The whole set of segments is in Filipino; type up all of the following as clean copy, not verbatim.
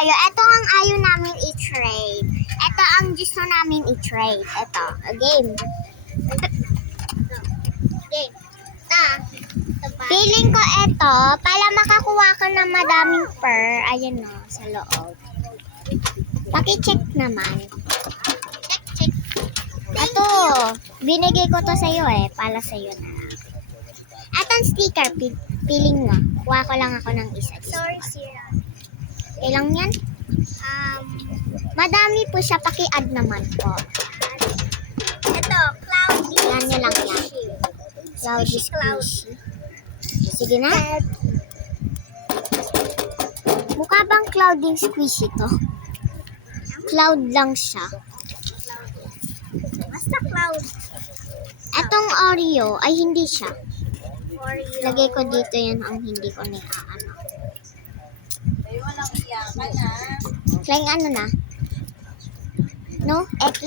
tayo. Ito ang ayaw namin i-trade. Ito ang gusto namin i-trade. Ito, a game. Game. Feeling ko ito, para makakuha ka ng madaming per, ayun o, sa loob. Paki-check naman. Check. Ito, binigay ko to sa'yo para sa'yo na lang. Atong sticker, feeling mo. Kuha ko lang ako ng isa. Sorry, Sira. Ilang yan? Madami po siya, paki-add naman po. Ito, Cloudy. Yan nyo lang yan. Cloudy squishy. Sige na. Mukha bang clouding squishy to? Cloud lang siya. Basta Cloud. Etong Oreo ay hindi siya. Oreo. Lagay ko dito yan ang hindi ko ni-aano. Flying ano na? No? X?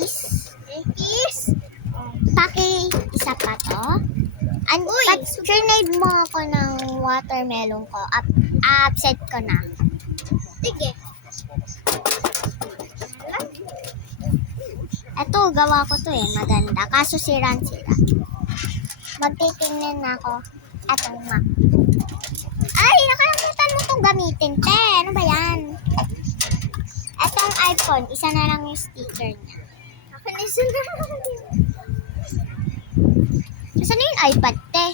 Paki isa pa to. Pag trinade mo ako ng watermelon ko, upset ko na. Sige. Eto, gawa ko to maganda. Kaso sira-sira. Magtitingnan na ako. Etong Mac. Ay, nakalimutan mo itong gamitin, te. Ano ba yan? Etong iPhone, isa na lang yung sticker niya. Ako na isa na. Saan na yung iPad, te?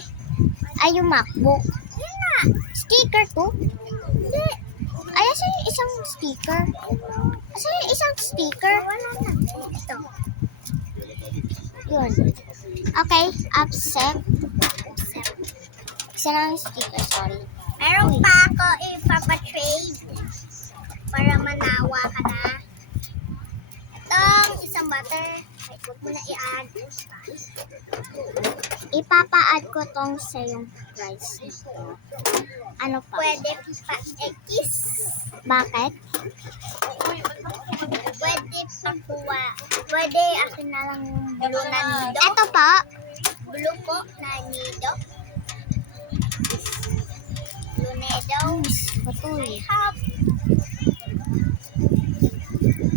Ay, yung MacBook. Yun na. Sticker to? Hindi. Ay, asan yung isang sticker? Asan yung isang sticker? Wala na. Ito. Yun. Okay, upset. Isa na yung sticker, sorry. Meron pa ako ipapatrade para manawa ka na. Itong isang butter. Wait, huwag mo na i-add. Ipapa-add ko tong sa yung price nito. Ano pa? Pwede pa X. Bakit? Pwede pa kuha. Pwede akin na lang yung blue na nido. Ito pa. Blue po na nido. Blue nidos. Patuloy. I have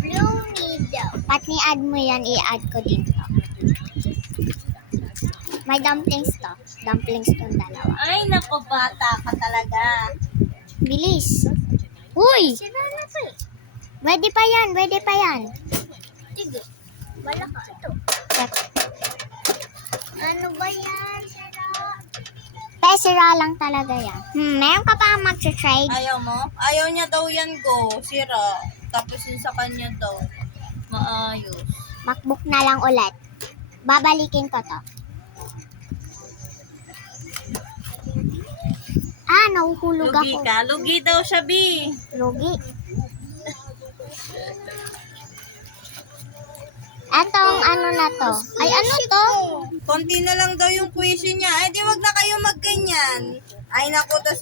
blue nido. Pat ni-add mo yan, i-add ko dito. May dumplings to. Dumplings tong dalawa. Ay, nako, bata ka talaga. Bilis. Uy! Sila na to eh. Pwede pa yan, pwede pa yan. Sige. Wala ka. Ito. Check. Ano ba yan? Sira. Pesera lang talaga yan. Meron ka pa mag-trade? Ayaw mo? Ayaw niya daw yan, go. Sira. Tapos yun sa kanya daw. Maayos. MacBook na lang ulit. Babalikin ko to. Nahuhulog Lugi ako. ka? Lugi daw siya, B. Lugi. Etong ano na to? Ay, ano to? Konti na lang daw yung question niya. Ay, di wag na kayo magganyan. Ay, naku, tas